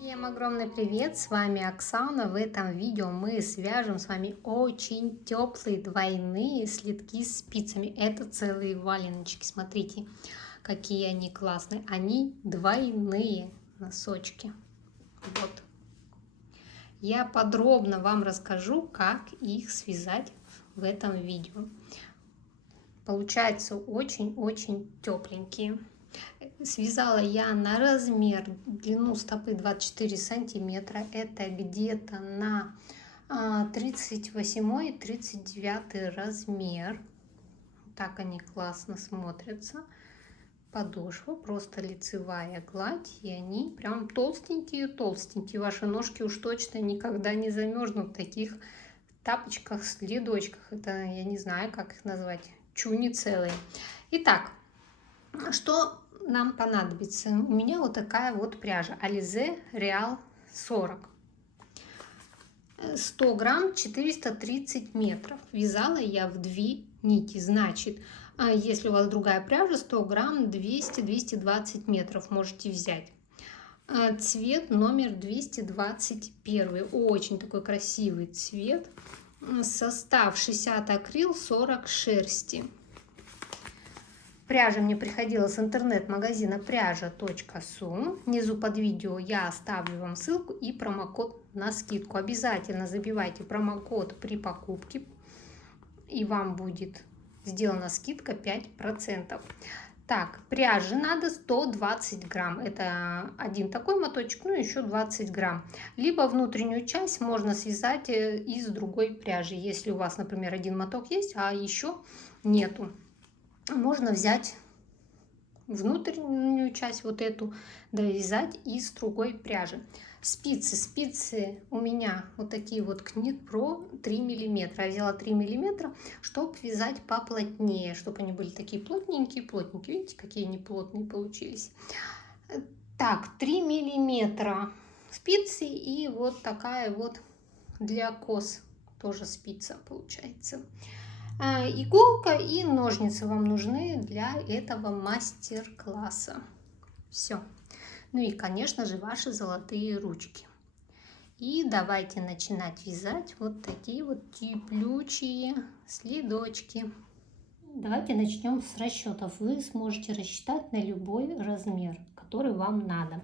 Всем огромный привет, с вами Оксана. В этом видео мы свяжем с вами очень теплые двойные слитки с спицами. Это целые валеночки, смотрите, какие они классные. Они двойные носочки. Вот. Я подробно вам расскажу, как их связать в этом видео. Получаются очень-очень тепленькие. Связала я на размер, длину стопы 24 сантиметра. Это где-то на 38-39 размер. Так они классно смотрятся. Подошва просто лицевая гладь, и они прям толстенькие. Ваши ножки уж точно никогда не замерзнут в таких тапочках, следочках. Это я не знаю, как их назвать. Чуни целые. Итак, что нам понадобится? У меня вот такая вот пряжа Alize Real 40. 100 грамм, 430 метров. Вязала я в 2 нити. Значит, если у вас другая пряжа, 100 грамм, 200-220 метров можете взять. Цвет номер 221. Очень такой красивый цвет. Состав 60 акрил, 40 шерсти. Пряжа мне приходила с интернет-магазина пряжа.су. Внизу под видео я оставлю вам ссылку и промокод на скидку. Обязательно забивайте промокод при покупке, и вам будет сделана скидка 5%. Так, пряжи надо 120 грамм. Это один такой моточек, ну еще 20 грамм. Либо внутреннюю часть можно связать из другой пряжи. Если у вас, например, один моток есть, а еще нету, можно взять внутреннюю часть, вот эту, довязать из другой пряжи. Спицы у меня вот такие вот Knit Pro 3 миллиметра. Я взяла 3 миллиметра, чтобы вязать поплотнее, чтобы они были такие плотненькие. Видите, какие они плотные получились. Так, 3 миллиметра спицы, и вот такая вот для кос тоже спица получается. Иголка и ножницы вам нужны для этого мастер-класса. Все. Ну и, конечно же, ваши золотые ручки. И давайте начинать вязать вот такие вот теплючие следочки. Давайте начнем с расчетов. Вы сможете рассчитать на любой размер, который вам надо.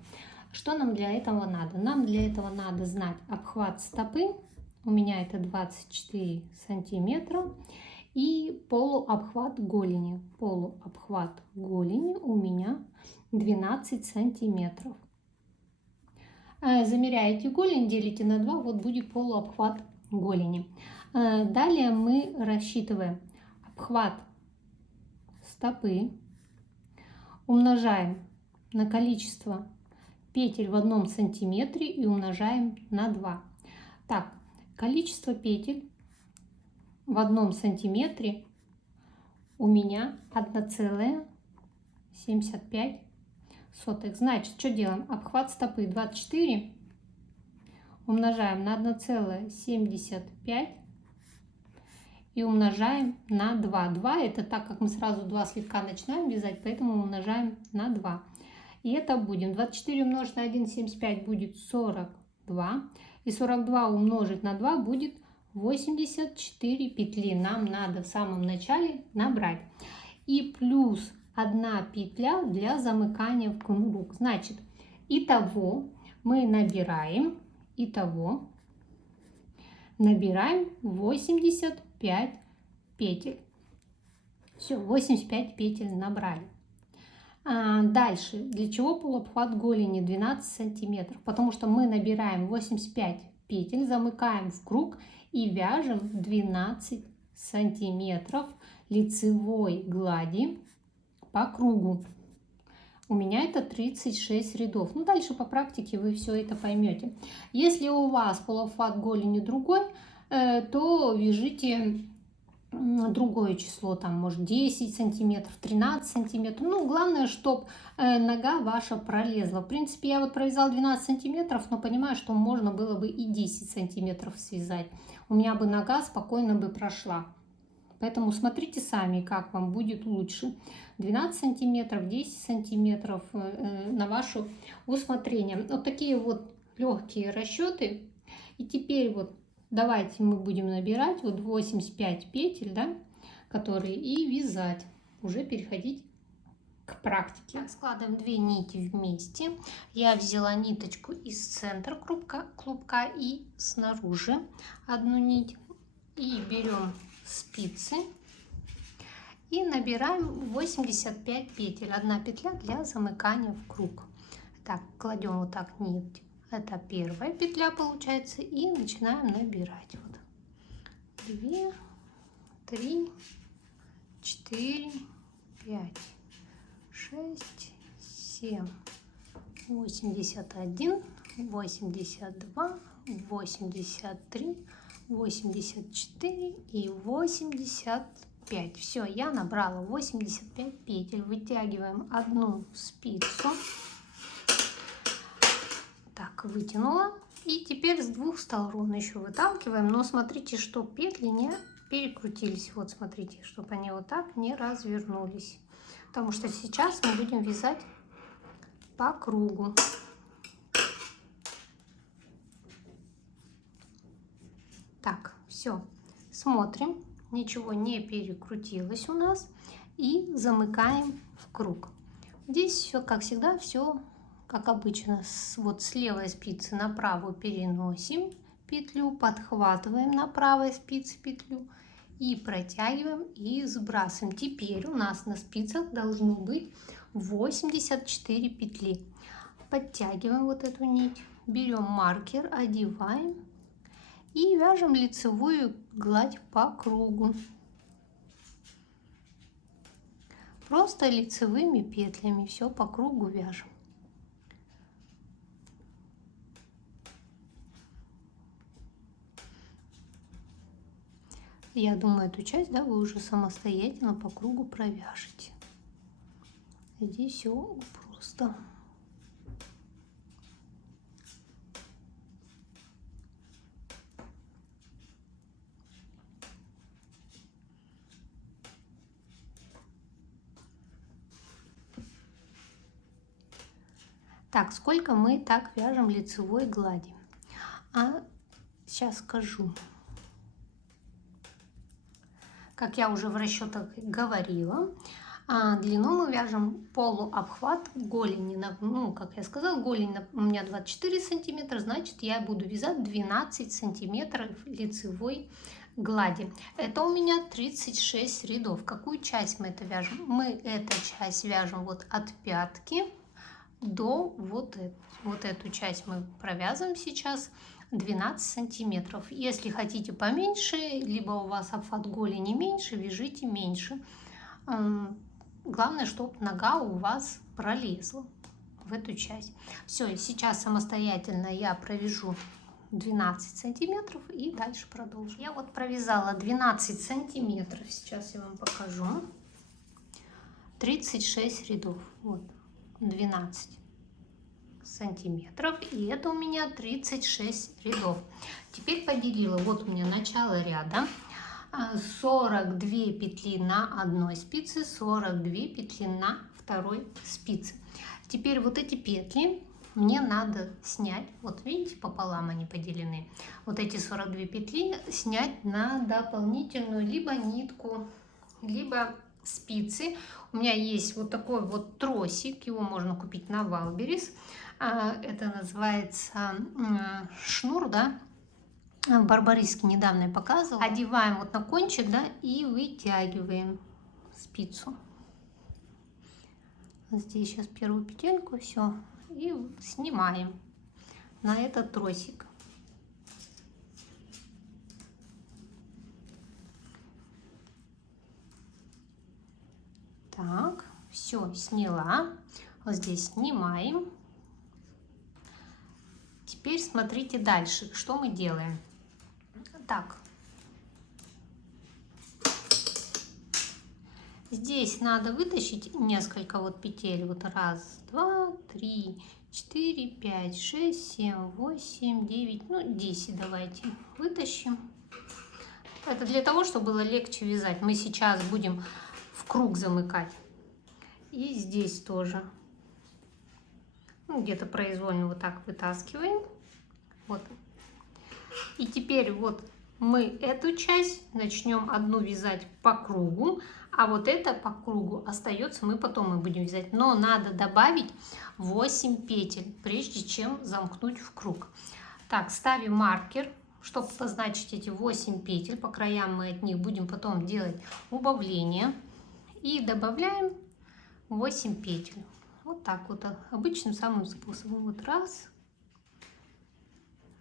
Что нам для этого надо? Нам для этого надо знать обхват стопы. У меня это 24 сантиметра. И полуобхват голени. Полуобхват голени у меня 12 сантиметров. Замеряете голень, делите на 2, вот будет полуобхват голени. Далее мы рассчитываем обхват стопы, умножаем на количество петель в 1 сантиметре и умножаем на 2. Так, количество петель в 1 сантиметре у меня 1,75. Значит, что делаем? Обхват стопы 24 умножаем на 1,75 и умножаем на 2. 2 это так как мы сразу 2 слитка начинаем вязать, поэтому умножаем на 2. И это будем 24 умножить на 1,75 будет 42. И 42 умножить на 2 будет 84 петли. Нам надо в самом начале набрать. И плюс 1 петля для замыкания в круг. Значит, итого мы набираем 85 петель. Все, 85 петель набрали. Дальше, для чего полуобхват голени 12 сантиметров? Потому что мы набираем 85 петель, замыкаем в круг и вяжем 12 сантиметров лицевой глади по кругу. У меня это 36 рядов. Ну, дальше по практике вы все это поймете. Если у вас полуобхват голени другой, то вяжите другое число, там может 10 сантиметров, 13 сантиметров. Ну, главное, чтобы нога ваша пролезла. В принципе, я вот провязала 12 сантиметров, но понимаю, что можно было бы и 10 сантиметров связать. У меня бы нога спокойно бы прошла. Поэтому смотрите сами, как вам будет лучше. 12 сантиметров, 10 сантиметров на ваше усмотрение. Вот такие вот легкие расчеты. И теперь вот давайте мы будем набирать вот 85 петель, да, которые, и вязать, уже переходить к практике. Так, складываем 2 нити вместе. Я взяла ниточку из центра клубка и снаружи одну нить. И берем спицы и набираем 85 петель. Одна петля для замыкания в круг. Так, кладем вот так нить. Это первая петля получается. И начинаем набирать. Вот. 2, 3, 4, 5, 6, 7, 81, 82, 83, 84 и 85. Все, я набрала 85 петель. Вытягиваем одну спицу. Так, вытянула. И теперь с двух сторон еще выталкиваем. Но смотрите, что петли не перекрутились. Вот смотрите, чтобы они вот так не развернулись. Потому что сейчас мы будем вязать по кругу. Так, все. Смотрим. Ничего не перекрутилось у нас. И замыкаем в круг. Здесь все, как всегда, все как обычно. Вот с левой спицы на правую переносим петлю, подхватываем на правой спице петлю и протягиваем и сбрасываем. Теперь у нас на спицах должно быть 84 петли. Подтягиваем вот эту нить, берем маркер, одеваем и вяжем лицевую гладь по кругу. Просто лицевыми петлями все по кругу вяжем. Я думаю, эту часть, да, вы уже самостоятельно по кругу провяжете. Здесь все просто. Так, сколько мы так вяжем лицевой глади? Сейчас скажу. Как я уже в расчетах говорила, длину мы вяжем полуобхват голени. Ну, как я сказала, голень у меня 24 сантиметра, значит, я буду вязать 12 сантиметров лицевой глади. Это у меня 36 рядов. Какую часть мы это вяжем? Мы эту часть вяжем вот от пятки до вот эту часть мы провязываем сейчас 12 сантиметров. Если хотите поменьше, либо у вас обхват голени меньше, вяжите меньше. Главное, чтобы нога у вас пролезла в эту часть. Все, сейчас самостоятельно я провяжу 12 сантиметров и дальше продолжу. Я вот провязала 12 сантиметров, сейчас я вам покажу. 36 рядов, вот 12 сантиметров, и это у меня 36 рядов. Теперь поделила, вот у меня начало ряда, 42 петли на одной спице, 42 петли на второй спице. Теперь вот эти петли мне надо снять, вот видите, пополам они поделены. Вот эти 42 петли снять на дополнительную либо нитку, либо спицы. У меня есть вот такой вот тросик, его можно купить на Валберес. Это называется шнур, да, в Барбариске недавно я показывала. Одеваем вот на кончик, да, и вытягиваем спицу. Здесь сейчас первую петельку, все, и снимаем на этот тросик. Так, все, сняла. Вот здесь снимаем. Теперь смотрите дальше, что мы делаем. Так, здесь надо вытащить несколько вот петель. Вот раз, два, три, 4, 5, 6, 7, 8, 9, ну 10 давайте вытащим. Это для того, чтобы было легче вязать. Мы сейчас будем в круг замыкать. И здесь тоже. Ну, где-то произвольно вот так вытаскиваем. Вот. И теперь вот мы эту часть начнем одну вязать по кругу, а вот это по кругу остается, мы потом будем вязать. Но надо добавить 8 петель, прежде чем замкнуть в круг. Так, ставим маркер, чтобы позначить эти 8 петель. По краям мы от них будем потом делать убавление. И добавляем 8 петель. Вот так вот, обычным самым способом. Вот раз,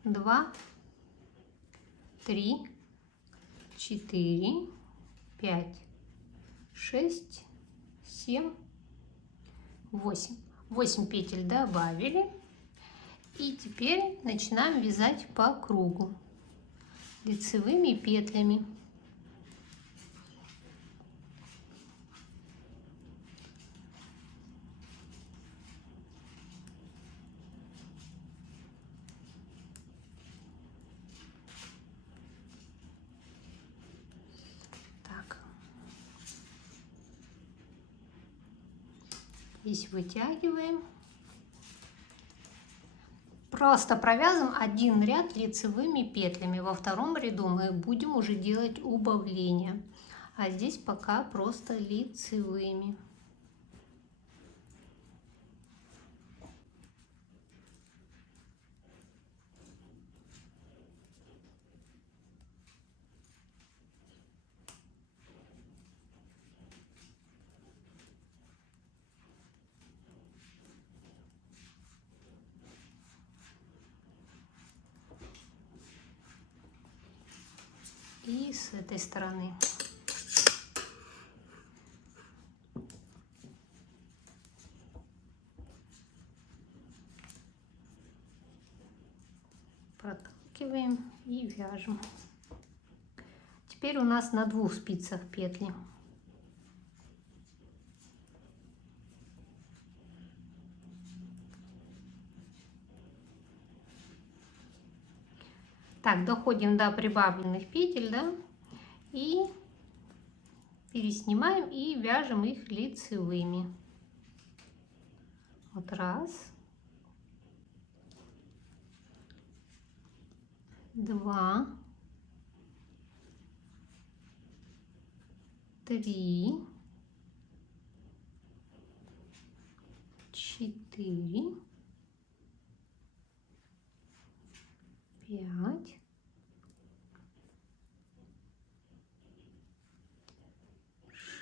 два, 3, 4, 5, 6, 7, 8. 8 петель добавили. И теперь начинаем вязать по кругу лицевыми петлями. Здесь вытягиваем. Просто провязываем один ряд лицевыми петлями. Во втором ряду мы будем уже делать убавление. А здесь пока просто лицевыми. И с этой стороны. Проталкиваем и вяжем. Теперь у нас на 2 спицах петли. Так, доходим до прибавленных петель, да, и переснимаем и вяжем их лицевыми. Вот раз, два, 3, 4, 5,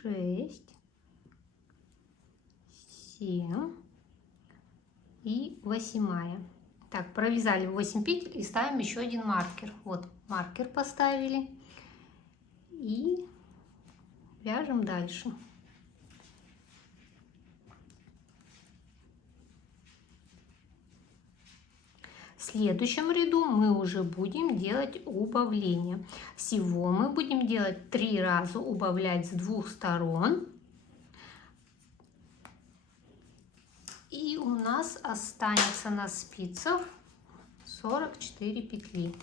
6, 7 и 8. Так, провязали 8 петель и ставим еще один маркер. Вот маркер поставили и вяжем дальше. В следующем ряду мы уже будем делать убавление. Всего мы будем делать 3 раза убавлять с 2 сторон. И у нас останется на спицах 44 петли.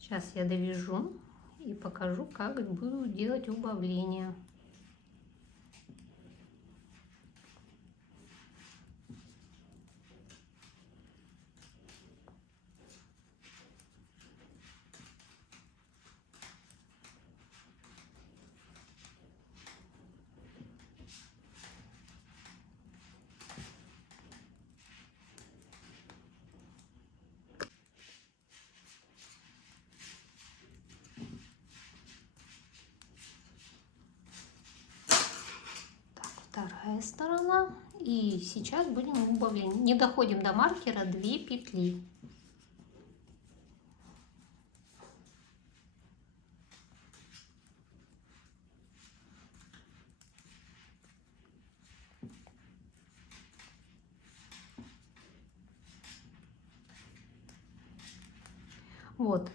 Сейчас я довяжу и покажу, как буду делать убавление. Вторая сторона. И сейчас будем убавление. Не доходим до маркера, 2 петли. Вот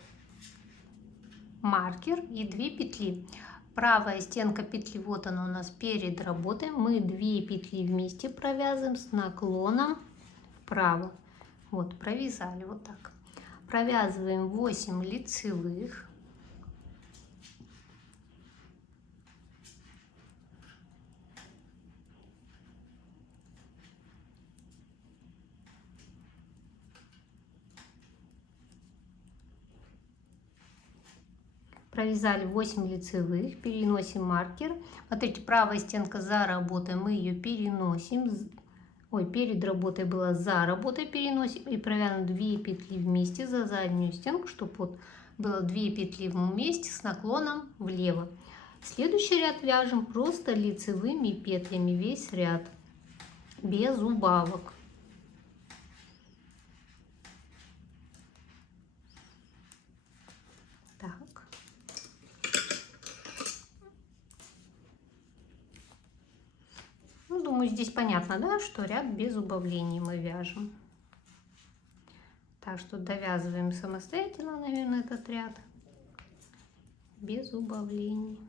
маркер и 2 петли. Правая стенка петли, вот она у нас перед работой. Мы 2 петли вместе провязываем с наклоном вправо. Вот, провязали вот так. Провязываем 8 лицевых. Провязали 8 лицевых, переносим маркер. Смотрите, правая стенка за работой, мы ее переносим. Ой, перед работой была за работой, переносим и провязываем 2 петли вместе за заднюю стенку, чтобы вот было 2 петли вместе с наклоном влево. Следующий ряд вяжем просто лицевыми петлями, весь ряд, без убавок. Так. Ну, думаю, здесь понятно, да, что ряд без убавлений мы вяжем. Так что довязываем самостоятельно, наверное, этот ряд без убавлений.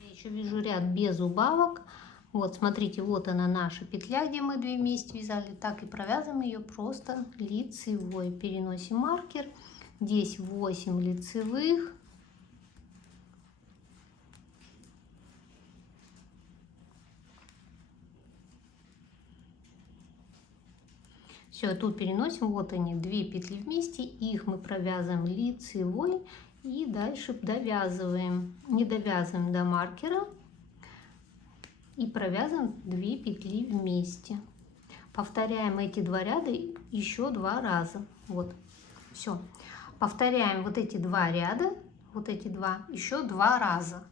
Я еще вяжу ряд без убавок. Вот, смотрите, вот она наша петля, где мы 2 вместе вязали. Так и провязываем ее просто лицевой. Переносим маркер. Здесь 8 лицевых. Все, тут переносим, вот они, 2 петли вместе, их мы провязываем лицевой и дальше довязываем, не довязываем до маркера и провязываем 2 петли вместе. Повторяем эти 2 ряда еще 2 раза. Вот, все. Повторяем вот эти 2 ряда, вот эти 2, еще 2 раза.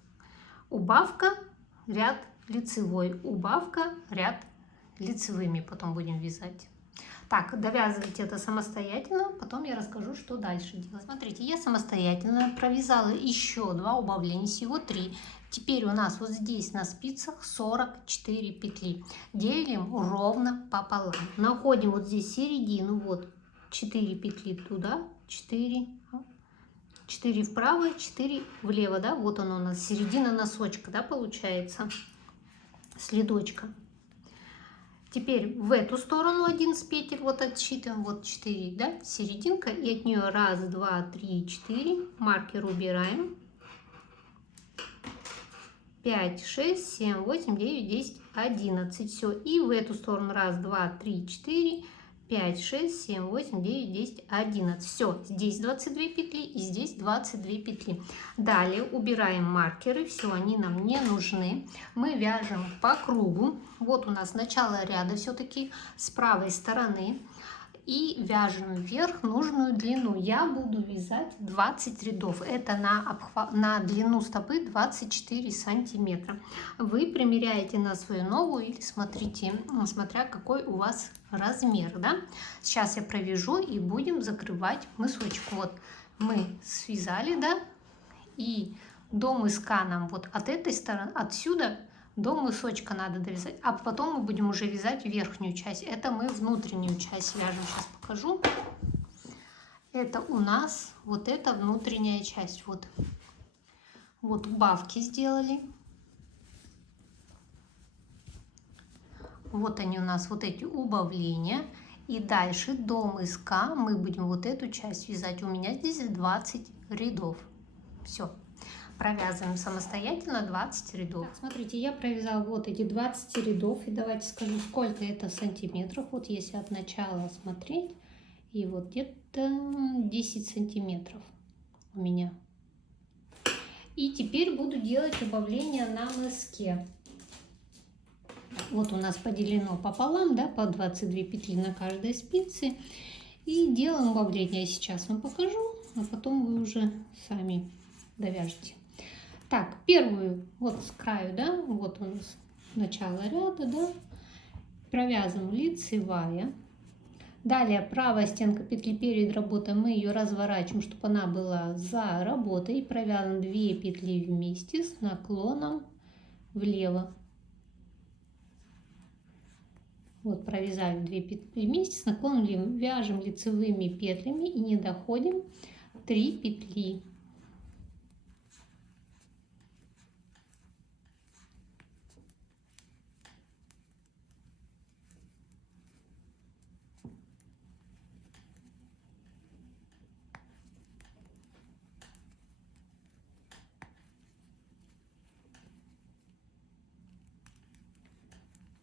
Убавка, ряд лицевой, убавка, ряд лицевыми потом будем вязать. Так, довязывайте это самостоятельно, потом я расскажу, что дальше делать. Смотрите, я самостоятельно провязала еще 2 убавления, всего 3. Теперь у нас вот здесь на спицах 44 петли. Делим ровно пополам. Находим вот здесь середину, вот 4 петли туда, 4 вправо, 4 влево, да, вот оно у нас, середина носочка, да, получается, следочка. Теперь в эту сторону 11 петель, вот отсчитываем, вот 4, да, серединка, и от нее 1, 2, 3, 4, маркер убираем, 5, 6, 7, 8, 9, 10, 11, все, и в эту сторону 1, 2, 3, 4, 5, 6, 7, 8, 9, 10, 11, все, здесь 22 петли и здесь 22 петли. Далее убираем маркеры, все, они нам не нужны. Мы вяжем по кругу, вот у нас начало ряда все-таки с правой стороны. И вяжем вверх нужную длину. Я буду вязать 20 рядов. Это на длину стопы 24 сантиметра. Вы примеряете на свою ногу или смотрите, смотря какой у вас размер. Да? Сейчас я провяжу и будем закрывать мысочку. Вот мы связали, да, и до мыска нам вот от этой стороны, отсюда до мысочка надо довязать, а потом мы будем уже вязать верхнюю часть. Это мы внутреннюю часть вяжем. Сейчас покажу. Это у нас вот эта внутренняя часть. Вот убавки сделали. Вот они у нас, вот эти убавления. И дальше до мыска мы будем вот эту часть вязать. У меня здесь 20 рядов. Все. Провязываем самостоятельно 20 рядов. Так, смотрите, я провязала вот эти 20 рядов. И давайте скажу, сколько это сантиметров. Вот если от начала смотреть. И вот где-то 10 сантиметров у меня. И теперь буду делать убавление на мыске. Вот у нас поделено пополам, да, по 22 петли на каждой спице. И делаем убавление. Я сейчас вам покажу, а потом вы уже сами довяжете. Так, первую вот с краю, да, вот у нас начало ряда, да, провязываем лицевая. Далее правая стенка петли перед работой, мы ее разворачиваем, чтобы она была за работой. И провязываем 2 петли вместе с наклоном влево. Вот провязали 2 петли вместе с наклоном влево. Вяжем лицевыми петлями и не доходим 3 петли.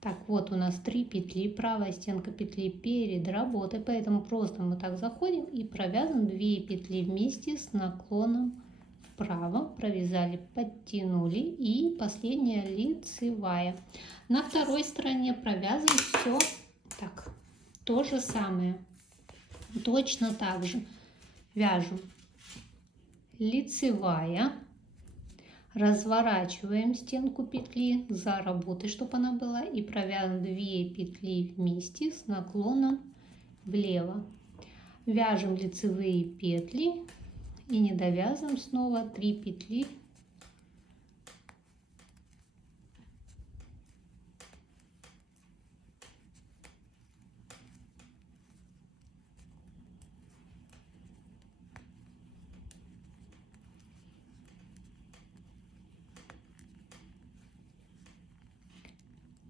Так, вот у нас 3 петли, правая стенка петли перед работой, поэтому просто мы так заходим и провязываем 2 петли вместе с наклоном вправо, провязали, подтянули, и последняя лицевая. На второй стороне провязываем все так, то же самое, точно так же вяжем лицевая. Разворачиваем стенку петли за работой, чтобы она была, и провязываем 2 петли вместе с наклоном влево. Вяжем лицевые петли и не довязываем снова 3 петли.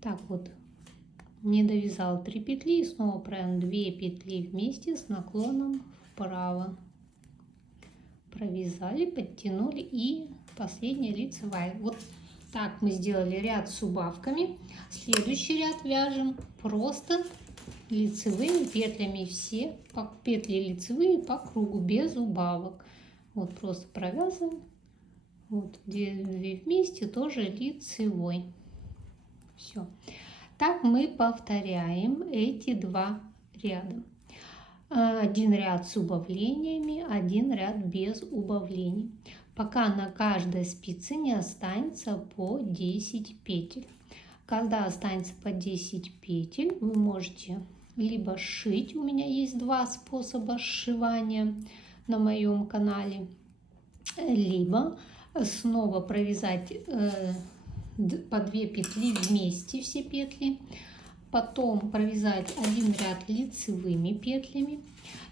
Так вот, не довязал 3 петли, и снова провязываем 2 петли вместе с наклоном вправо. Провязали, подтянули, и последняя лицевая. Вот так мы сделали ряд с убавками. Следующий ряд вяжем просто лицевыми петлями, все петли лицевые по кругу, без убавок. Вот просто провязываем, вот 2 вместе, тоже лицевой. Все. Так мы повторяем эти 2 ряда. Один ряд с убавлениями, один ряд без убавлений, пока на каждой спице не останется по 10 петель. Когда останется по 10 петель, вы можете либо сшить, у меня есть 2 способа сшивания на моем канале, либо снова провязать по 2 петли вместе, все петли, потом провязать один ряд лицевыми петлями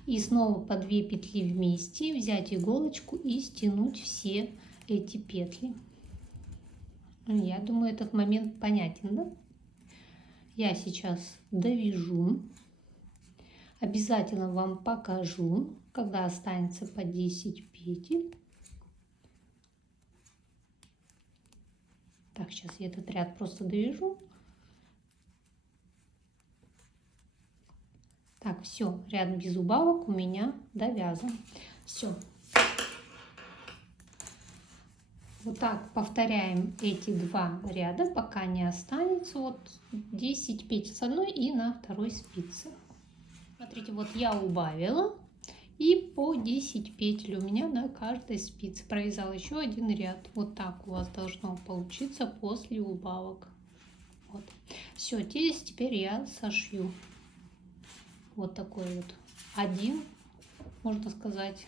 и снова по 2 петли вместе, взять иголочку и стянуть все эти петли. Я думаю, этот момент понятен, да? Я сейчас довяжу, обязательно вам покажу, когда останется по 10 петель. Так, сейчас я этот ряд просто довяжу. Так, все, ряд без убавок у меня довязан. Все. Вот так повторяем эти 2 ряда, пока не останется вот 10 петель с одной и на второй спице. Смотрите, вот я убавила, и по 10 петель у меня на каждой спице. Провязала еще один ряд. Вот так у вас должно получиться после убавок. Вот. Все, теперь я сошью. Вот такой вот один, можно сказать,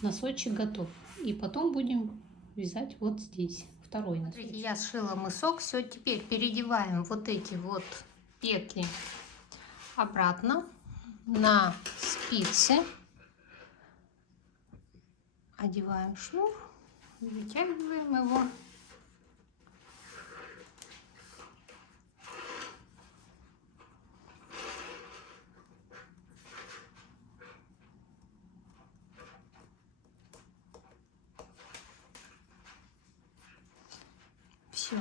носочек готов. И потом будем вязать вот здесь второй носочек. Смотрите, я сшила мысок. Все, теперь переодеваем вот эти вот петли обратно на спицы. Одеваем шнур, вытягиваем его. Все,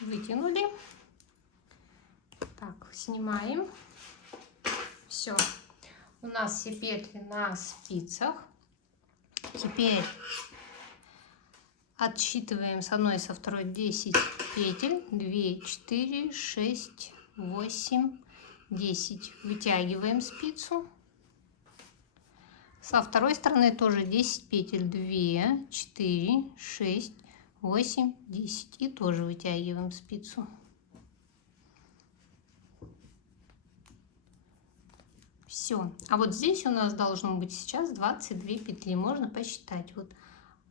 вытянули. Так, снимаем. Все, у нас все петли на спицах. Теперь отсчитываем с одной и со второй 10 петель. 2, 4, 6, 8, 10. Вытягиваем спицу. Со второй стороны тоже 10 петель. 2, 4, 6, 8, 10. И тоже вытягиваем спицу. Все. А вот здесь у нас должно быть сейчас 22 петли. Можно посчитать. Вот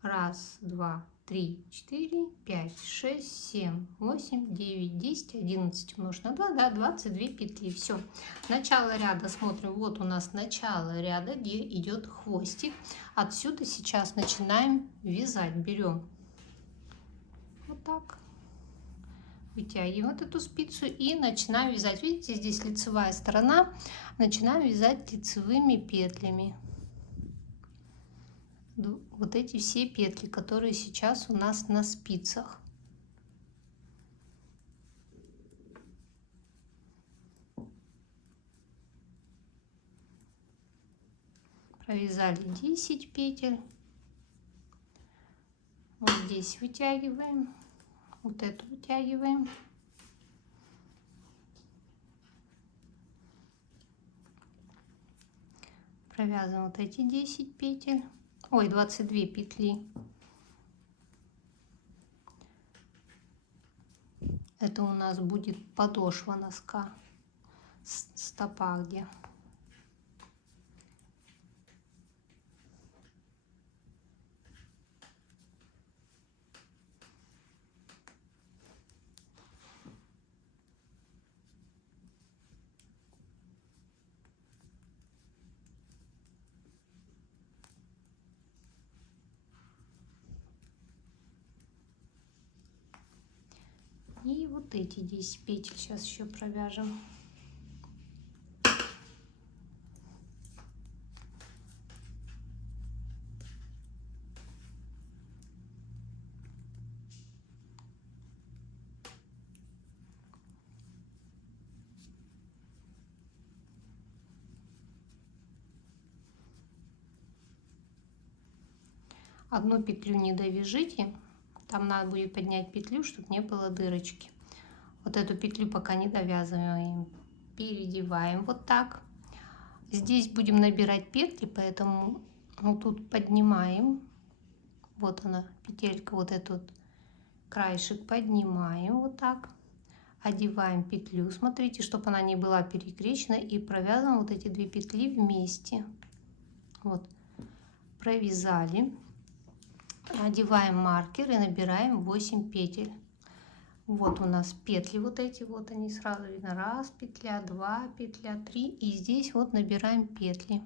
1, 2, 3, 4, 5, 6, 7, 8, 9, 10, 11 умножить на 2, да, 22 петли. Все. Начало ряда смотрим. Вот у нас начало ряда, где идет хвостик. Отсюда сейчас начинаем вязать. Берем вот так. Вытягиваем вот эту спицу и начинаем вязать. Видите, здесь лицевая сторона. Начинаем вязать лицевыми петлями. Вот эти все петли, которые сейчас у нас на спицах. Провязали 10 петель. Вот здесь вытягиваем, вот эту вытягиваем. Провязываем вот эти 10 петель, ой, 22 петли. Это у нас будет подошва носка, стопа где. И вот эти 10 петель сейчас еще провяжем. Одну петлю не довяжите, там надо будет поднять петлю, чтобы не было дырочки. Вот эту петлю пока не довязываем, передеваем вот так. Здесь будем набирать петли, поэтому вот тут поднимаем, вот она петелька, вот этот краешек поднимаем вот так, одеваем петлю, смотрите, чтобы она не была перекрещена, и провязываем вот эти 2 петли вместе. Вот провязали, одеваем маркер и набираем 8 петель. Вот у нас петли вот эти, вот они сразу видно, 1 петля, 2 петля, 3, и здесь вот набираем петли.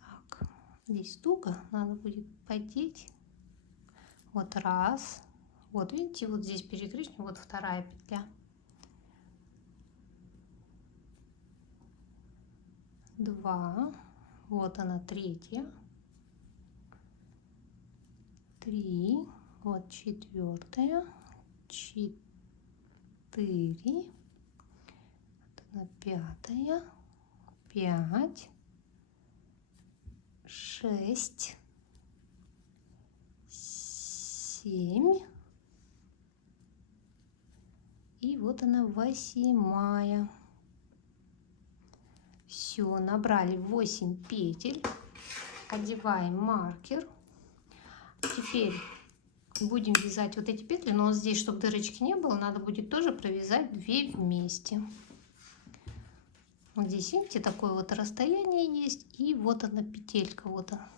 Так, здесь туго, надо будет поддеть. Вот 1, вот видите, вот здесь перекрещена, вот 2 петля. 2, вот она 3, 3, вот 4, 4, вот она 5, 5, 6, 7, и вот она 8. Все, набрали 8 петель, одеваем маркер. Теперь будем вязать вот эти петли, но здесь, чтобы дырочки не было, надо будет тоже провязать 2 вместе. Вот здесь, видите, такое вот расстояние есть, и вот она петелька, вот она.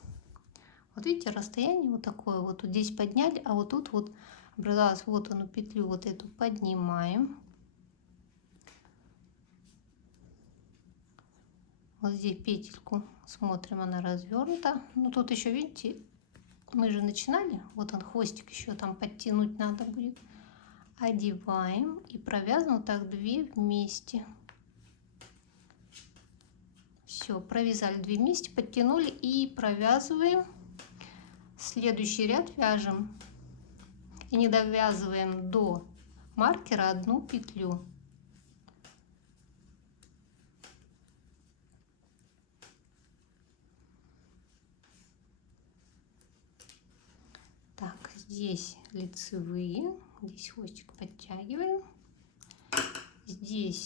Вот видите, расстояние вот такое, вот здесь подняли, а вот тут вот образовалась вот оно, петлю вот эту поднимаем. Вот здесь петельку смотрим, она развернута. Ну тут еще, видите, мы же начинали, вот он хвостик еще там подтянуть надо будет. Одеваем и провязываем вот так 2 вместе. Все, провязали 2 вместе, подтянули и провязываем. Следующий ряд вяжем и не довязываем до маркера 1 петлю. Так, здесь лицевые, здесь хвостик подтягиваем. Здесь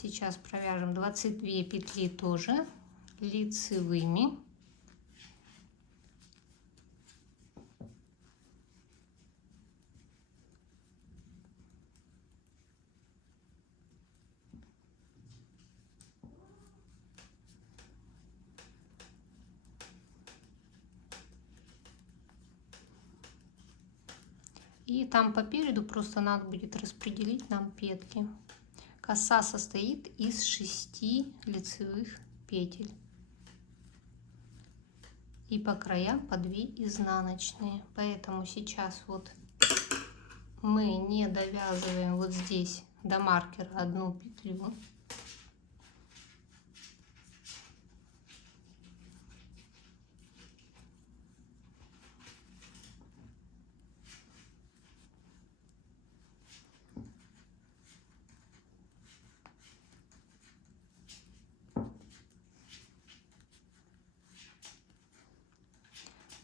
сейчас провяжем 22 петли тоже лицевыми. И там по переду просто надо будет распределить нам петли. Коса состоит из 6 лицевых петель. И по краям по 2 изнаночные. Поэтому сейчас вот мы не довязываем вот здесь до маркера 1 петлю.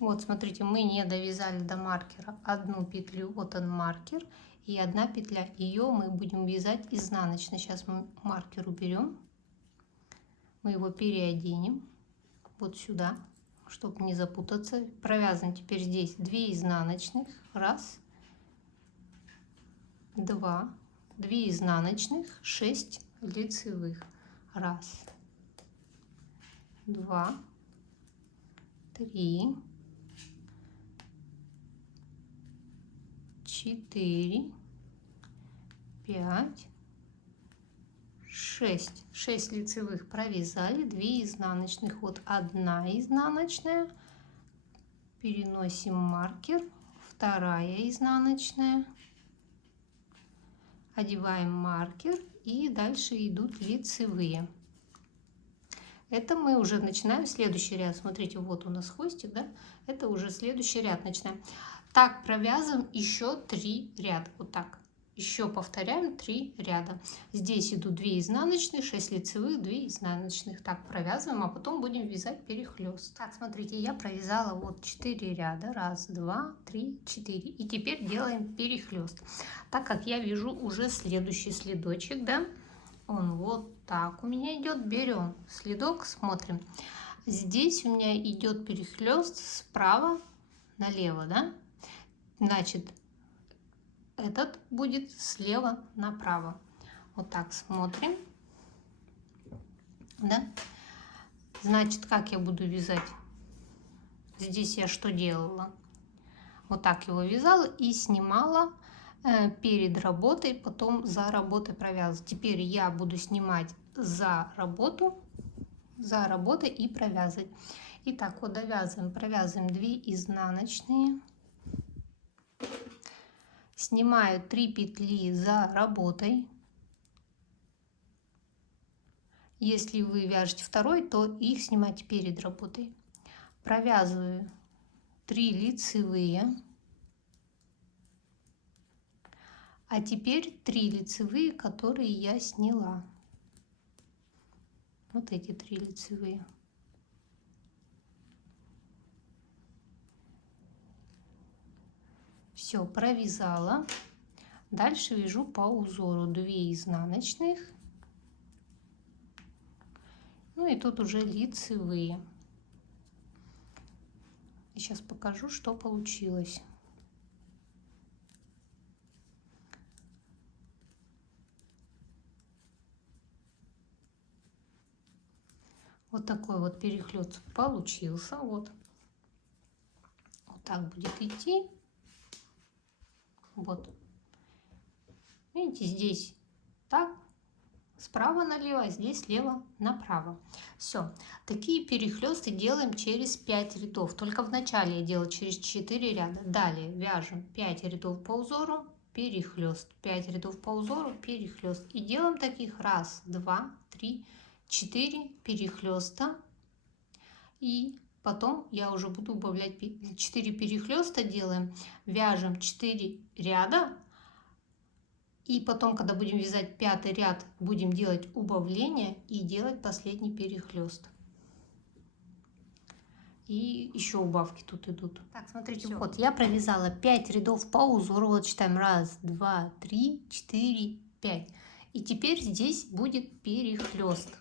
Вот, смотрите, мы не довязали до маркера одну петлю. Вот он маркер и одна петля. Ее мы будем вязать изнаночной. Сейчас мы маркер уберем. Мы его переоденем вот сюда, чтобы не запутаться. Провязываем теперь здесь 2 изнаночных. Раз, 2, 2 изнаночных, 6 лицевых. Раз, 2, 3, 4, 5, 6. 6 лицевых провязали, 2 изнаночных. Вот 1 изнаночная. Переносим маркер. 2 изнаночная. Одеваем маркер. И дальше идут лицевые. Это мы уже начинаем следующий ряд. Смотрите, вот у нас хвостик, да? Это уже следующий ряд начинаем. Так провязываем еще 3 ряда. Вот так. Еще повторяем 3 ряда. Здесь идут 2 изнаночных, 6 лицевых, 2 изнаночных. Так провязываем, а потом будем вязать перехлест. Так, смотрите, я провязала вот 4 ряда. 1, 2, 3, 4. И теперь делаем перехлест. Так как я вяжу уже следующий следочек, да? Он вот так у меня идет. Берем следок, смотрим. Здесь у меня идет перехлест справа налево, да? Значит, этот будет слева направо. Вот так смотрим. Да? Значит, как я буду вязать? Здесь я что делала? Вот так его вязала и снимала перед работой, потом за работой провязывала. Теперь я буду снимать за работой и провязывать. Итак, вот довязываем, провязываем 2 изнаночные. Снимаю 3 петли за работой. Если вы вяжете второй, то их снимайте перед работой. Провязываю 3 лицевые. А теперь 3 лицевые, которые я сняла. Вот эти 3 лицевые. Все, провязала. Дальше вяжу по узору 2 изнаночных. Ну и тут уже лицевые. И сейчас покажу, что получилось. Вот такой вот перехлёст получился. Вот так будет идти. Вот. Видите, здесь так, справа налево, а здесь слева направо. Все. Такие перехлесты делаем через 5 рядов. Только в начале я делаю через 4 ряда. Далее вяжем 5 рядов по узору, перехлест. 5 рядов по узору, перехлест. И делаем таких 1, 2, 3, 4 перехлеста. И потом я уже буду убавлять 4 перехлеста делаем, вяжем 4 ряда. И потом, когда будем вязать 5-й ряд, будем делать убавление и делать последний перехлест. И еще убавки тут идут. Так, смотрите, всё. Вот я провязала 5 рядов по узору. Вот считаем 1, 2, 3, 4, 5. И теперь здесь будет перехлест.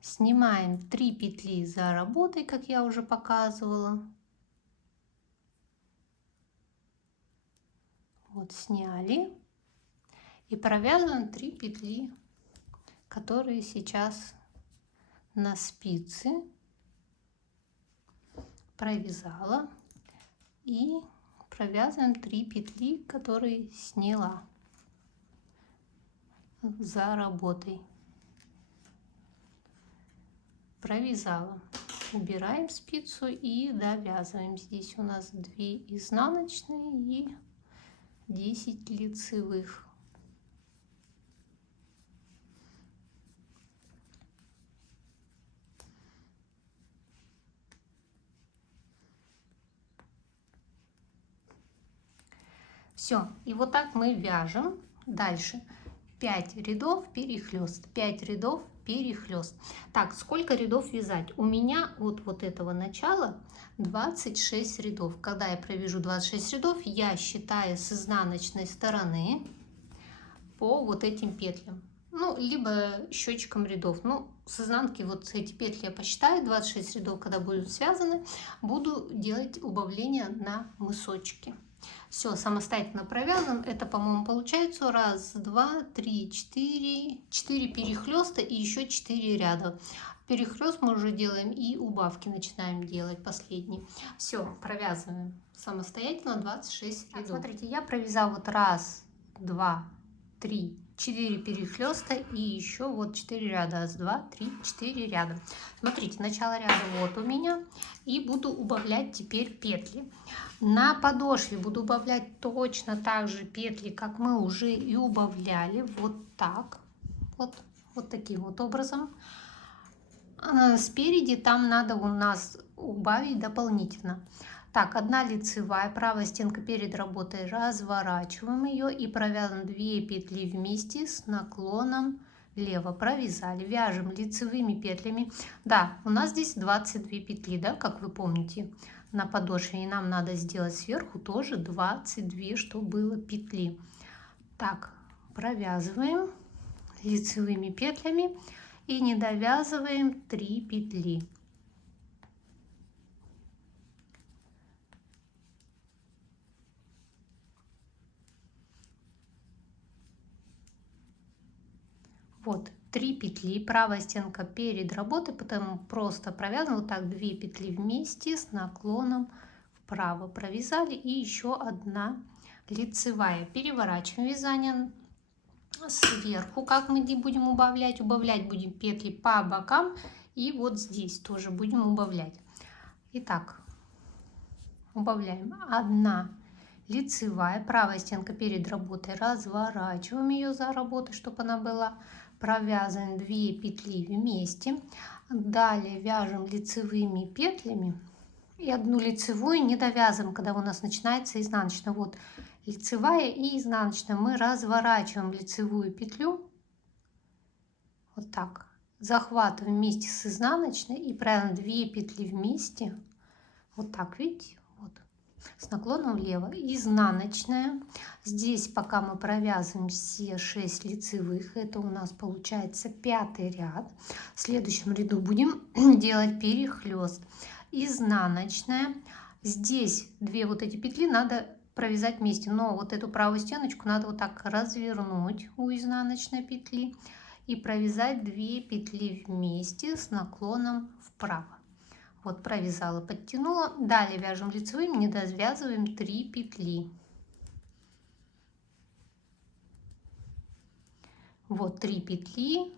Снимаем 3 петли за работой, как я уже показывала. Вот сняли. И провязываем 3 петли, которые сейчас на спице. Провязала. И провязываем 3 петли, которые сняла за работой. Провязала. Убираем спицу и довязываем. Здесь у нас 2 изнаночные и 10 лицевых. Все, и вот так мы вяжем дальше. 5 рядов перехлест, 5 рядов перехлест. Так, сколько рядов вязать? У меня вот этого начала 26 рядов. Когда я провяжу 26 рядов, я считаю с изнаночной стороны по вот этим петлям. Ну, либо счетчиком рядов. Ну, с изнанки вот эти петли я посчитаю, 26 рядов, когда будут связаны, буду делать убавление на мысочки. Все, самостоятельно провязан. Это, по-моему, получается 1, 2, 3, 4 перехлеста и еще 4 ряда. Перехлест мы уже делаем и убавки начинаем делать последний. Все, провязываем самостоятельно 26 рядов. Так, смотрите, я провязала вот 1, 2, 3, 4 перехлеста и еще вот 4 ряда. 1, 2, 3, 4 ряда. Смотрите, начало ряда вот у меня. И буду убавлять теперь петли. На подошве буду убавлять точно так же петли, как мы уже и убавляли. Вот так. Вот таким вот образом. Спереди там надо у нас убавить дополнительно. Так, 1 лицевая, правая стенка перед работой, разворачиваем ее и провязываем 2 петли вместе с наклоном влево. Провязали, вяжем лицевыми петлями. Да, у нас здесь 22 петли, да, как вы помните, на подошве. И нам надо сделать сверху тоже 22, чтобы было петли. Так, провязываем лицевыми петлями и не довязываем 3 петли. Вот 3 петли, правая стенка перед работой, потому просто провязываем вот так 2 петли вместе с наклоном вправо. Провязали и еще 1 лицевая. Переворачиваем вязание сверху, как мы будем убавлять. Убавлять будем петли по бокам и вот здесь тоже будем убавлять. Итак, убавляем 1 лицевая, правая стенка перед работой, разворачиваем ее за работой, чтобы она была. Провязываем 2 петли вместе. Далее вяжем лицевыми петлями и 1 лицевую не довязываем, когда у нас начинается изнаночная. Вот лицевая и изнаночная. Мы разворачиваем лицевую петлю вот так, захватываем вместе с изнаночной и провязываем 2 петли вместе. Вот так, видите? Вот. С наклоном влево. Изнаночная. Здесь пока мы провязываем все 6 лицевых, это у нас получается 5-й ряд. В следующем ряду будем делать перехлест. Изнаночная. Здесь 2 вот эти петли надо провязать вместе, но вот эту правую стеночку надо вот так развернуть у изнаночной петли и провязать 2 петли вместе с наклоном вправо. Вот провязала, подтянула. Далее вяжем лицевыми, не довязываем 3 петли. Вот 3 петли.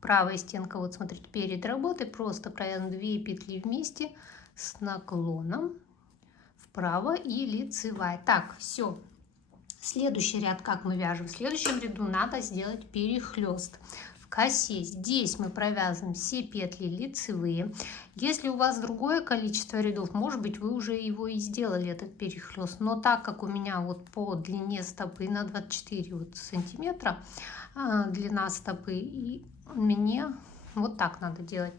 Правая стенка, вот смотрите, перед работой просто провязываем 2 петли вместе с наклоном вправо и лицевая. Так, все. Следующий ряд, как мы вяжем? В следующем ряду надо сделать перехлест. Косе. Здесь мы провязываем все петли лицевые. Если у вас другое количество рядов, может быть, вы уже его и сделали, этот перехлест. Но так как у меня вот по длине стопы на 24 вот сантиметра длина стопы, и мне вот так надо делать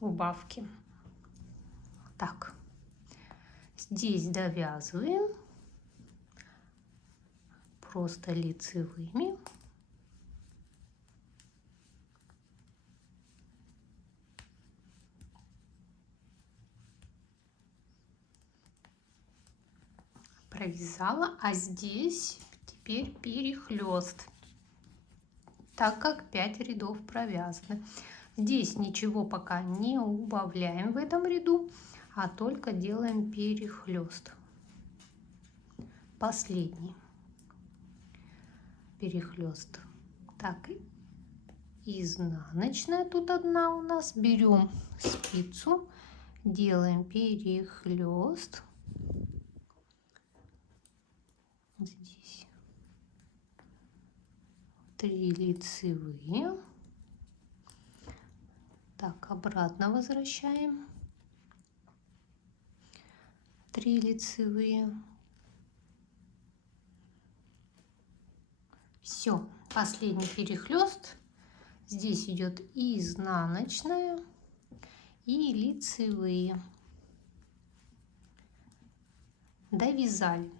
убавки. Так, здесь довязываем просто лицевыми. Провязала, а здесь теперь перехлест, так как 5 рядов провязаны. Здесь ничего пока не убавляем в этом ряду, а только делаем перехлест. Последний перехлест. Так, изнаночная тут 1 у нас. Берем спицу, делаем перехлест. Здесь 3 лицевые. Так, обратно возвращаем 3 лицевые. Все, последний перехлест. Здесь идет и изнаночная, и лицевые. Довязали.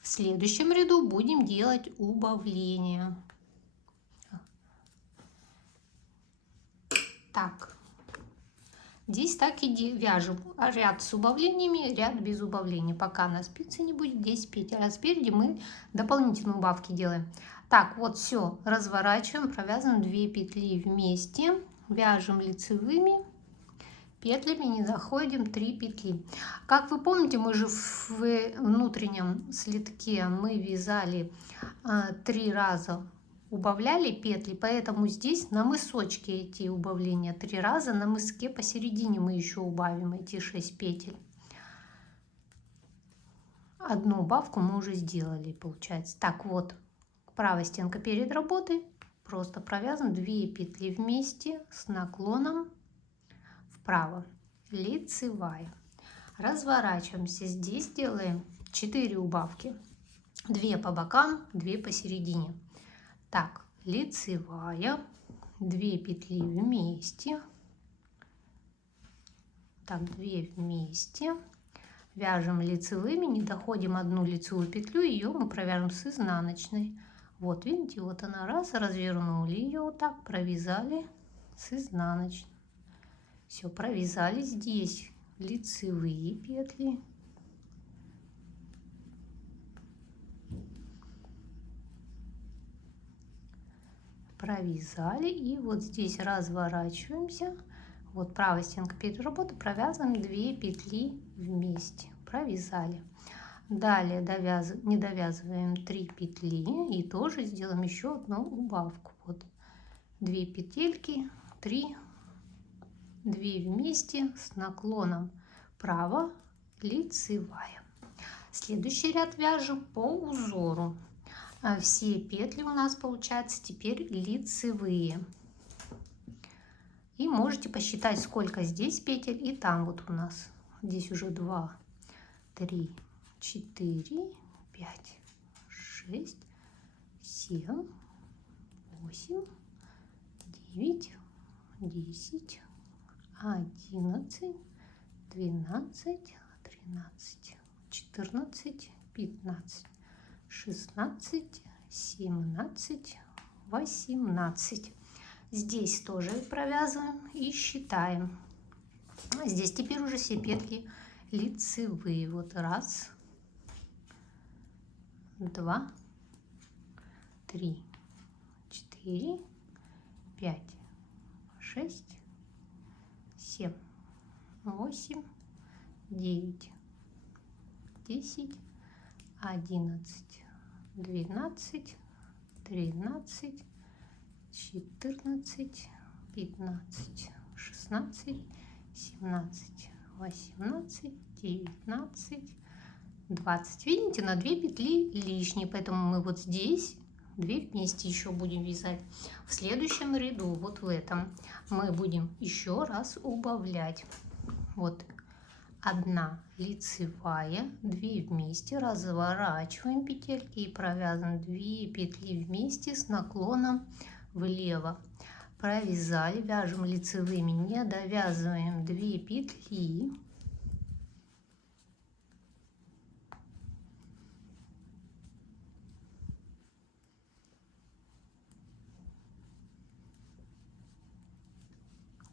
В следующем ряду будем делать убавление. Так, здесь так и вяжем ряд с убавлениями, ряд без убавлений. Пока на спице не будет 10 петель, а спереди мы дополнительные убавки делаем. Так, вот все, разворачиваем, провязываем 2 петли вместе, вяжем лицевыми петлями, не заходим 3 петли. Как вы помните, мы же в внутреннем слитке мы вязали 3 раза, убавляли петли, поэтому здесь на мысочке эти убавления 3 раза, на мыске посередине мы еще убавим эти 6 петель. Одну убавку мы уже сделали, получается. Так, вот правая стенка перед работой, просто провязываем 2 петли вместе с наклоном вправо, лицевая. Разворачиваемся, здесь делаем 4 убавки, 2 по бокам, 2 посередине. Так, лицевая, 2 петли вместе, так, 2 вместе, вяжем лицевыми, не доходим одну лицевую петлю, ее мы провяжем с изнаночной. Вот видите, вот она, раз, развернули ее вот так, провязали с изнаночной. Все, провязали здесь лицевые петли. Провязали, и вот здесь разворачиваемся. Вот правая стенка перед работой, провязываем 2 петли вместе, провязали. Далее не довязываем 3 петли и тоже сделаем еще одну убавку. Вот 2 петельки, 3, 2 вместе с наклоном вправо, лицевая. Следующий ряд вяжем по узору. Все петли у нас получаются теперь лицевые. И можете посчитать, сколько здесь петель и там вот у нас. Здесь уже 2, 3, 4, 5, 6, 7, 8, 9, 10, 11, 12, 13, 14, 15, 16, 17, 18. Здесь тоже провязываем и считаем. Здесь теперь уже все петли лицевые. Вот 1, 2, 3, 4, 5, 6, 7, 8, 9, 10, 11, 12, 13, 14, 15, 16, 17, 18, 19, 20. Видите, на 2 петли лишние, поэтому мы вот здесь 2 вместе еще будем вязать. В следующем ряду, вот в этом, мы будем еще раз убавлять. Вот 1 лицевая, 2 вместе, разворачиваем петельки и провязываем 2 петли вместе с наклоном влево. Провязали, вяжем лицевыми, не довязываем 2 петли.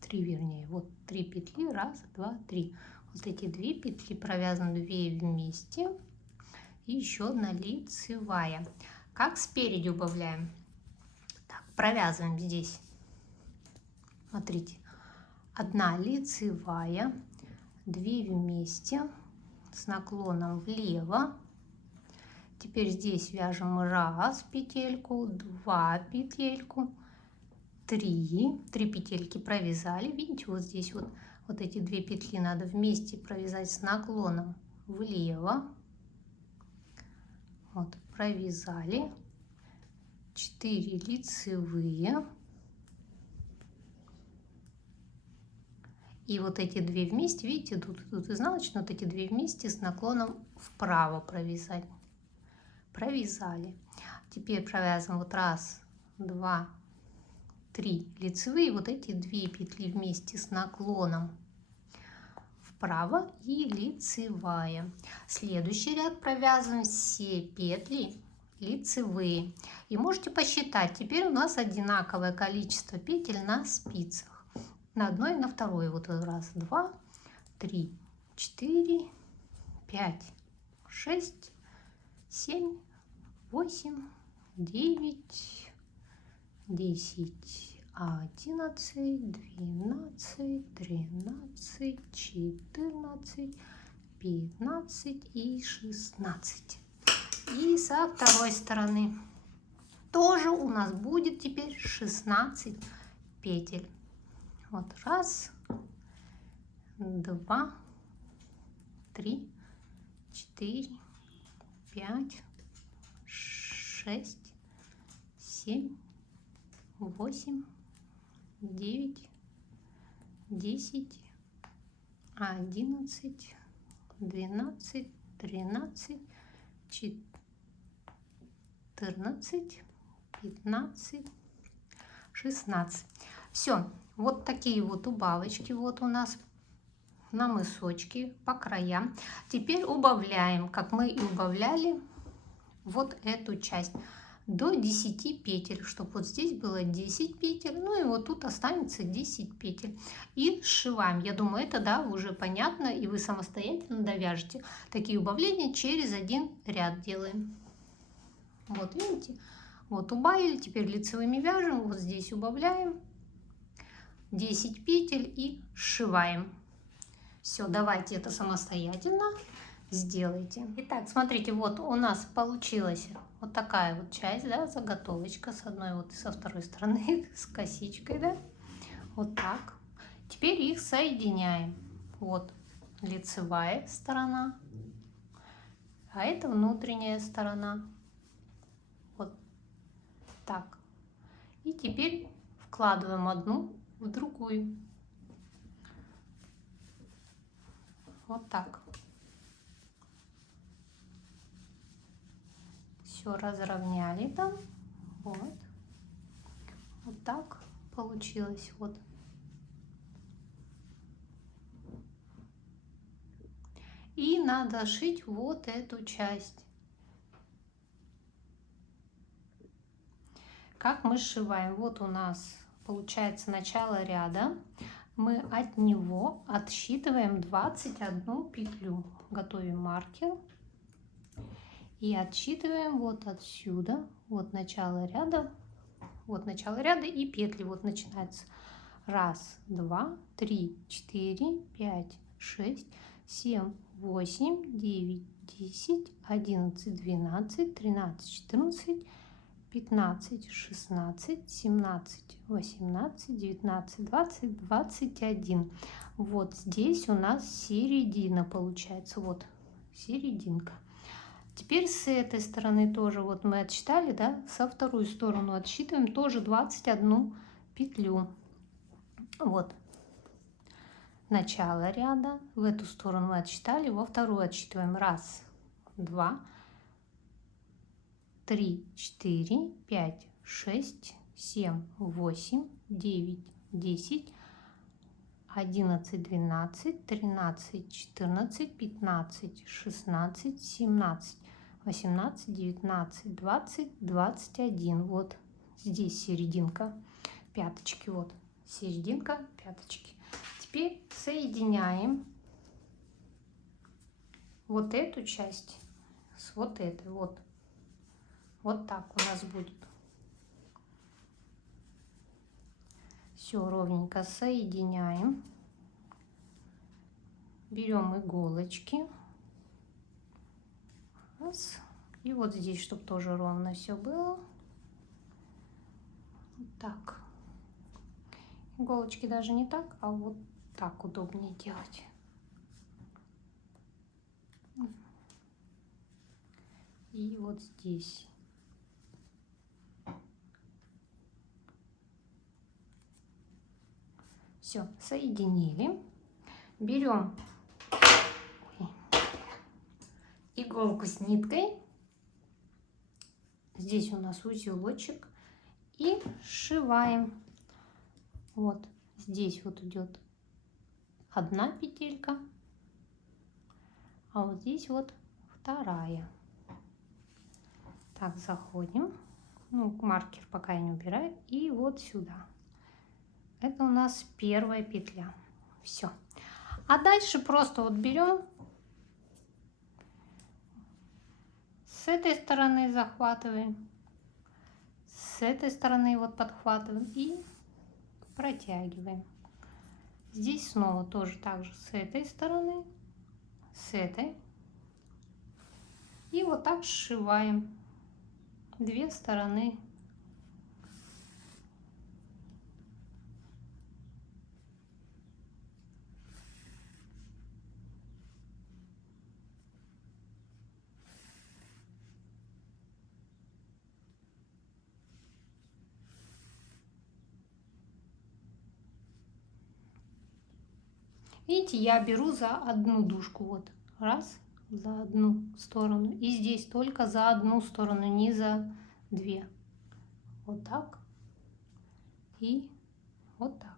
Вернее, вот 3 петли, 1, 2, 3. Вот эти 2 петли провязаны 2 вместе и еще 1 лицевая. Как спереди убавляем? Так, провязываем здесь, смотрите, 1 лицевая, 2 вместе с наклоном влево. Теперь здесь вяжем 1 петельку, 2 петельку, 3 петельки провязали. Видите, вот здесь вот эти 2 петли надо вместе провязать с наклоном влево. Вот, провязали. 4 лицевые. И вот эти 2 вместе, видите, тут изнаночные, вот эти 2 вместе с наклоном вправо провязать. Провязали. Теперь провязываем вот 1, 2, 3 лицевые, вот эти 2 петли вместе с наклоном вправо и лицевая. Следующий ряд провязываем все петли лицевые. И можете посчитать, теперь у нас одинаковое количество петель на спицах. На одной и на второй. Вот 1, 2, 3, 4, 5, 6, 7, 8, 9, 10, 11, 12, 13, 14, 15 и 16. И со второй стороны тоже у нас будет теперь 16 петель. Вот 1, 2, 3, 4, 5, 6, 7, 8, 9, 10, 11, 12, 13, 14, 15, 16. Все, вот такие вот убавочки вот у нас на мысочке по краям. Теперь убавляем, как мы и убавляли вот эту часть, до 10 петель, чтобы вот здесь было 10 петель, ну и вот тут останется 10 петель. И сшиваем. Я думаю, это, да, уже понятно, и вы самостоятельно довяжете. Такие убавления через один ряд делаем. Вот видите, вот убавили, теперь лицевыми вяжем, вот здесь убавляем 10 петель и сшиваем. Все, давайте это самостоятельно сделайте. Итак, смотрите, вот у нас получилась вот такая вот часть, да, заготовочка с одной вот и со второй стороны с косичкой, да, вот так. Теперь их соединяем. Вот лицевая сторона, а это внутренняя сторона. Вот так. И теперь вкладываем одну в другую. Вот так. Все разровняли там. Вот. Вот так получилось. Вот. И надо шить вот эту часть. Как мы сшиваем? Вот у нас получается начало ряда. Мы от него отсчитываем 21 петлю. Готовим маркер. И отсчитываем вот отсюда. Вот начало ряда. Вот начало ряда и петли. Вот начинается. 1, 2, 3, 4, 5, 6, 7, 8, 9, 10, 11, 12, 13, 14, 15, 16, 17, 18, 19, 20, 21. Вот здесь у нас середина получается. Вот серединка. Теперь с этой стороны тоже вот мы отсчитали, да, со вторую сторону отсчитываем тоже 21 петлю. Вот начало ряда, в эту сторону мы отсчитали, во вторую отсчитываем 1, 2, 3, 4, 5, 6, 7, 8, 9, 10, 11, 12, 13, 14, 15, 16, 17, 18, 19, 20, 21. Вот здесь серединка пяточки. Вот серединка пяточки. Теперь соединяем вот эту часть с вот этой. Вот. Вот так у нас будет. Все ровненько соединяем. Берем иголочки. Раз. И вот здесь, чтобы тоже ровно все было. Вот так. Иголочки даже не так, а вот так удобнее делать. И вот здесь. Все, соединили. Берем иголку с ниткой. здесь у нас узелочек. И сшиваем. Вот здесь вот идет одна петелька, а вот здесь вот вторая. Так, заходим. Ну, маркер пока я не убираю. И вот сюда. Это у нас первая петля. Все. А дальше просто вот берем, с этой стороны захватываем, с этой стороны вот подхватываем и протягиваем. Здесь снова тоже так же с этой стороны, с этой. И вот так сшиваем две стороны. Видите, я беру за одну дужку. Вот раз, за одну сторону. И здесь только за одну сторону, не за две. Вот так. И вот так.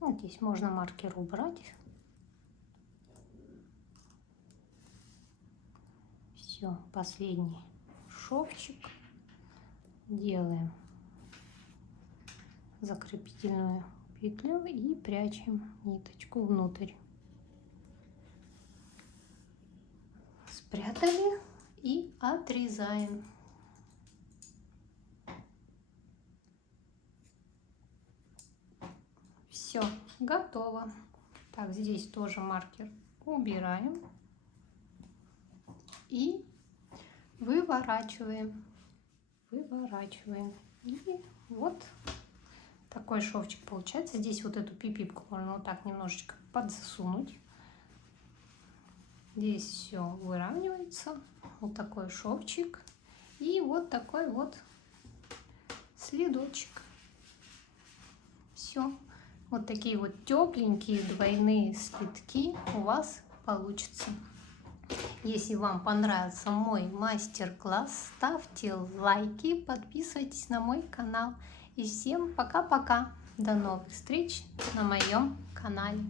Вот здесь можно маркер убрать. Все, последний шовчик делаем закрепительную петлю и прячем ниточку внутрь. Спрятали и отрезаем. Все, готово. Так, здесь тоже маркер убираем и выворачиваем. Выворачиваем. И вот такой шовчик получается. Здесь вот эту пипипку можно вот так немножечко подзасунуть. Здесь все выравнивается. Вот такой шовчик. И вот такой вот следочек. Все. Вот такие вот тепленькие двойные следки у вас получится. Если вам понравился мой мастер-класс, ставьте лайки, подписывайтесь на мой канал. И всем пока-пока. До новых встреч на моем канале.